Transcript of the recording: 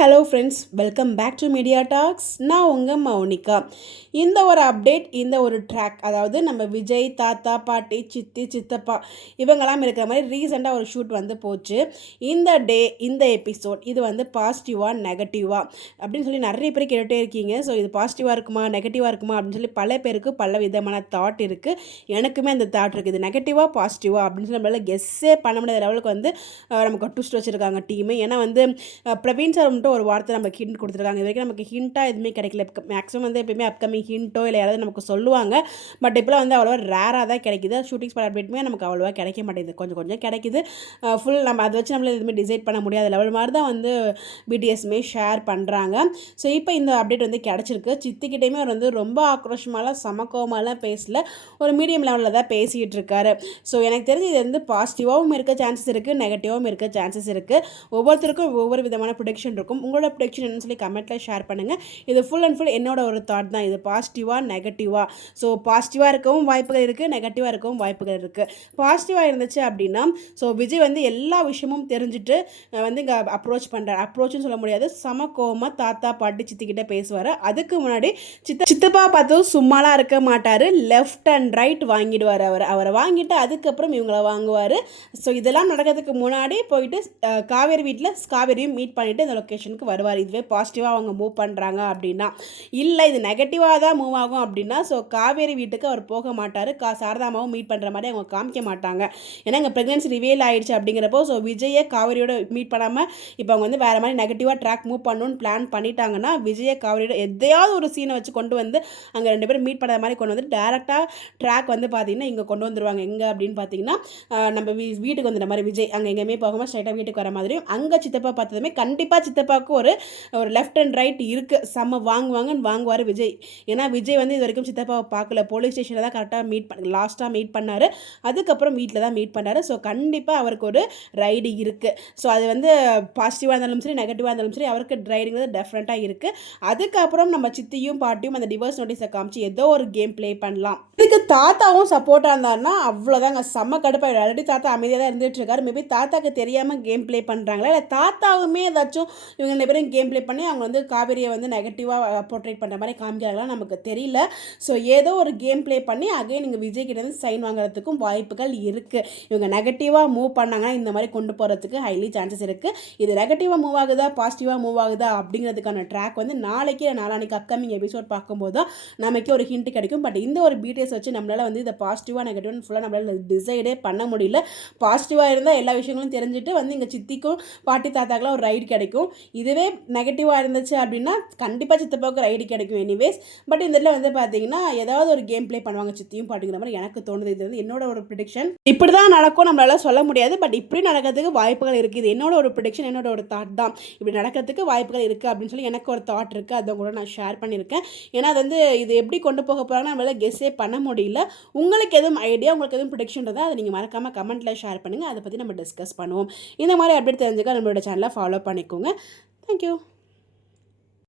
Hello friends, welcome back to media talks. நான் உங்கள் மௌனிகா. இந்த ஒரு அப்டேட், இந்த ஒரு ட்ராக், அதாவது நம்ம விஜய் தாத்தா பாட்டி சித்தி சித்தப்பா இவங்கெல்லாம் இருக்கிற மாதிரி ரீசெண்டாக ஒரு ஷூட் வந்து போச்சு. இந்த டே, இந்த எபிசோட் இது வந்து பாசிட்டிவாக நெகட்டிவாக அப்படின்னு சொல்லி நிறைய பேர் கேட்டுகிட்டே இருக்கீங்க. ஸோ இது பாசிட்டிவாக இருக்குமா நெகட்டிவாக இருக்குமா அப்படின்னு சொல்லி பல பேருக்கு பல விதமான தாட் இருக்குது. எனக்குமே அந்த தாட் இருக்குது. இது நெகட்டிவாக பாசிட்டிவாக அப்படின்னு சொல்லி நம்மளால் கெஸ்ஸே பண்ண முடியாத லெவலுக்கு வந்து நமக்கு ட்விஸ்ட் வச்சுருக்காங்க டீமு. ஏன்னா வந்து பிரவீன் சார் மட்டும் ஒரு வார்த்தை நமக்கு ஹிண்ட் கொடுத்துருக்காங்க. இது வரைக்கும் நமக்கு ஹிண்ட்டாக எதுவுமே கிடைக்கல. மேக்ஸிமம் வந்து எப்பயுமே அப்கமிங் ஹிண்ட்டோ இல்லை யாராவது நமக்கு சொல்லுவாங்க. பட் இப்போலாம் வந்து அவ்வளோவா ரேராக தான் கிடைக்குது. ஷூட்டிங் ஸ்பாட் அப்டேட்டுமே நமக்கு அவ்வளோவா கிடைக்க மாட்டேங்குது. கொஞ்சம் கொஞ்சம் கிடைக்குது. ஃபுல் நம்ம அதை வச்சு நம்மளால் எதுவுமே டிசைட் பண்ண முடியாத லெவல் மாதிரி தான் வந்து பிடிஎஸ்மே ஷேர் பண்ணுறாங்க. ஸோ இப்போ இந்த அப்டேட் வந்து கிடச்சிருக்கு. சித்திக்கிட்டேயுமே அவர் வந்து ரொம்ப ஆக்ரோஷமாலாம் சமக்கோமாலாம் பேசல, ஒரு மீடியம் லெவலில் தான் பேசிகிட்டு இருக்காரு. ஸோ எனக்கு தெரிஞ்சு இது வந்து பாசிட்டிவாகவும் இருக்க சான்சஸ் இருக்குது, நெகட்டிவாகவும் இருக்க சான்சஸ் இருக்குது. ஒவ்வொருத்தருக்கும் ஒவ்வொரு விதமான ப்ரொடக்ஷன் இருக்கும். உங்களோட ப்ரொடக்ஷன் என்னன்னு சொல்லி கமெண்ட்டில் ஷேர் பண்ணுங்கள். இது ஃபுல் அண்ட் ஃபுல் என்னோட ஒரு தாட் தான். இது பாசிட்டிவாக நெகட்டிவாக. ஸோ பாசிட்டிவாக இருக்கவும் வாய்ப்புகள் இருக்குது, நெகட்டிவாக இருக்கவும் வாய்ப்புகள் இருக்குது. பாசிட்டிவாக இருந்துச்சு அப்படின்னா, ஸோ விஜய் வந்து எல்லா விஷயமும் தெரிஞ்சுட்டு வந்து இங்கே அப்ரோச் பண்ணுறாரு. அப்ரோச்சுன்னு சொல்ல முடியாது, சமக்கோமாக தாத்தா பாட்டி சித்திக்கிட்ட பேசுவார். அதுக்கு முன்னாடி சித்தப்பா பார்த்தும் சும்மாலாம் இருக்க மாட்டார். லெஃப்ட் அண்ட் ரைட் வாங்கிடுவார். அவரை வாங்கிட்டு அதுக்கப்புறம் இவங்களை வாங்குவார். ஸோ இதெல்லாம் நடக்கிறதுக்கு முன்னாடி போயிட்டு காவேரி வீட்டில் காவேரியும் மீட் பண்ணிவிட்டு இந்த லொக்கேஷனுக்கு வருவார். இதுவே பாசிட்டிவாக அவங்க மூவ் பண்ணுறாங்க அப்படின்னா. இல்லை இது நெகட்டிவாக தான் மூவ் ஆகும் அப்படின்னா, ஸோ காவேரி வீட்டுக்கு அவர் போக மாட்டார். சாரதாமாவும் மீட் பண்ணுற மாதிரி அவங்க காமிக்க மாட்டாங்க. ஏன்னா இங்கே ப்ரெக்னன்சி ரிவீல் ஆகிடுச்சு அப்படிங்கிறப்போ, ஸோ விஜயை காவேரியோட மீட் பண்ணாமல் இப்போ அவங்க வந்து வேறு மாதிரி நெகட்டிவாக ட்ராக் மூவ் பண்ணணும்னு பிளான் பண்ணிட்டாங்கன்னா, விஜயை காவேரியோட எதையாவது ஒரு சீனை வச்சு கொண்டு வந்து அங்கே ரெண்டு பேரும் மீட் பண்ணுற மாதிரி கொண்டு வந்து டேரெக்டாக ட்ராக் வந்து பார்த்திங்கன்னா இங்கே கொண்டு வந்துடுவாங்க. எங்கே அப்படின்னு பார்த்தீங்கன்னா, நம்ம வீட்டுக்கு வந்துடுற மாதிரி விஜய் அங்கே எங்கேயுமே போகாமல் ஸ்ட்ரைட்டாக வீட்டுக்கு வர மாதிரியும், அங்கே சித்தப்பா பார்த்ததுமே கண்டிப்பாக சித்தப்பாவுக்கு ஒரு லெஃப்ட் அண்ட் ரைட் இருக்குது. செம்ம வாங்குவாங்கன்னு வாங்குவார் விஜய். ஏன்னா விஜய் வந்து இது வரைக்கும் சித்தப்பாவை பார்க்கல. போலீஸ் ஸ்டேஷனில் தான் கரெக்டாக லாஸ்ட்டாக மீட் பண்ணார். அதுக்கப்புறம் வீட்டில் தான் மீட் பண்ணார். ஸோ கண்டிப்பாக அவருக்கு ஒரு ரைடு இருக்குது. ஸோ அது வந்து பாசிட்டிவாக இருந்தாலும் சரி, நெகட்டிவாக இருந்தாலும் சரி, அவருக்கு ரைடுங்கிறது டெஃபரெண்ட்டாக இருக்குது. அதுக்கப்புறம் நம்ம சித்தியும் பாட்டியும் அந்த டிவோர்ஸ் நோட்டீஸை காமிச்சு ஏதோ ஒரு கேம் ப்ளே பண்ணலாம். இதுக்கு தாத்தாவும் சப்போர்ட்டாக இருந்தாருன்னா அவ்வளோதாங்க, செம்ம கடுப்பாக. ஆல்ரெடி தாத்தா அமைதியாக தான் இருந்துகிட்டு இருக்காரு. மேபி தாத்தாக்கு தெரியாமல் கேம் ப்ளே பண்ணுறாங்களா, இல்லை தாத்தாவுமே ஏதாச்சும் இவங்க ரெண்டு பேரும் கேம் ப்ளே பண்ணி அவங்க வந்து காவேரியை வந்து நெகட்டிவாக போர்ட்ரேட் பண்ணுற மாதிரி காமிக்கிறாங்களா நமக்கு தெரியல. ஸோ ஏதோ ஒரு கேம் ப்ளே பண்ணி அகைன் இங்கே விஜய் கிட்ட இருந்து சைன் வாங்குறதுக்கும் வாய்ப்புகள் இருக்குது. இவங்க நெகட்டிவாக மூவ் பண்ணாங்கன்னா இந்த மாதிரி கொண்டு போகிறதுக்கு ஹைலி சான்சஸ் இருக்குது. இது நெகட்டிவாக மூவ் ஆகுதா பாசிட்டிவாக மூவ் ஆகுதா அப்படிங்கிறதுக்கான ட்ராக் வந்து நாளைக்கு நாளானிக்கு அப்கமிங் எபிசோட் பார்க்கும்போது தான் நமக்கு ஒரு ஹிண்ட் கிடைக்கும். பட் இந்த ஒரு பிடிஎஸ் வச்சு நம்மளால் வந்து இதை பாசிட்டிவாக நெகட்டிவ்னு ஃபுல்லாக நம்மளால் டிசைடே பண்ண முடியல. பாசிட்டிவாக இருந்தால் எல்லா விஷயங்களும் தெரிஞ்சுட்டு வந்து இங்கே சித்திக்கும் பாட்டி தாத்தாக்கெலாம் ஒரு ரைடு கிடைக்கும். இதுவே நெகட்டிவாக இருந்துச்சு அப்படின்னா கண்டிப்பாக சித்தப்பாவுக்கு ரைடு கிடைக்கும் எனிவேஸ். பட் இந்த இதில் வந்து பார்த்தீங்கன்னா ஏதாவது ஒரு கேம் ப்ளே பண்ணுவாங்க சித்தியும் பாட்டிங்கிற மாதிரி எனக்கு தோணுது. இது வந்து என்னோட ஒரு ப்ரிடிக்ஷன். இப்படி தான் நடக்கும் நம்மளால சொல்ல முடியாது. பட் இப்படி நடக்கிறதுக்கு வாய்ப்புகள் இருக்குது. இது என்னோட ஒரு ப்ரிடிக்ஷன், என்னோட ஒரு தாட் தான். இப்படி நடக்கிறதுக்கு வாய்ப்புகள் இருக்குது அப்படின்னு சொல்லி எனக்கு ஒரு தாட் இருக்குது. அதை கூட நான் ஷேர் பண்ணியிருக்கேன். ஏன்னா அது வந்து இது எப்படி கொண்டு போக போகிறாங்கன்னா நம்மளால் கெஸ்ஸே பண்ண முடியல. உங்களுக்கு எதுவும் ஐடியா, உங்களுக்கு எதுவும் ப்ரிடிக்ஷன் இருந்தால் அதை நீங்கள் மறக்காமல் கமெண்ட்டில் ஷேர் பண்ணுங்கள். அதை பற்றி நம்ம டிஸ்கஸ் பண்ணுவோம். இந்த மாதிரி அப்டேட் தெரிஞ்சுக்க நம்மளோட சேனலை ஃபாலோ பண்ணிக்கோங்க. தேங்க்யூ.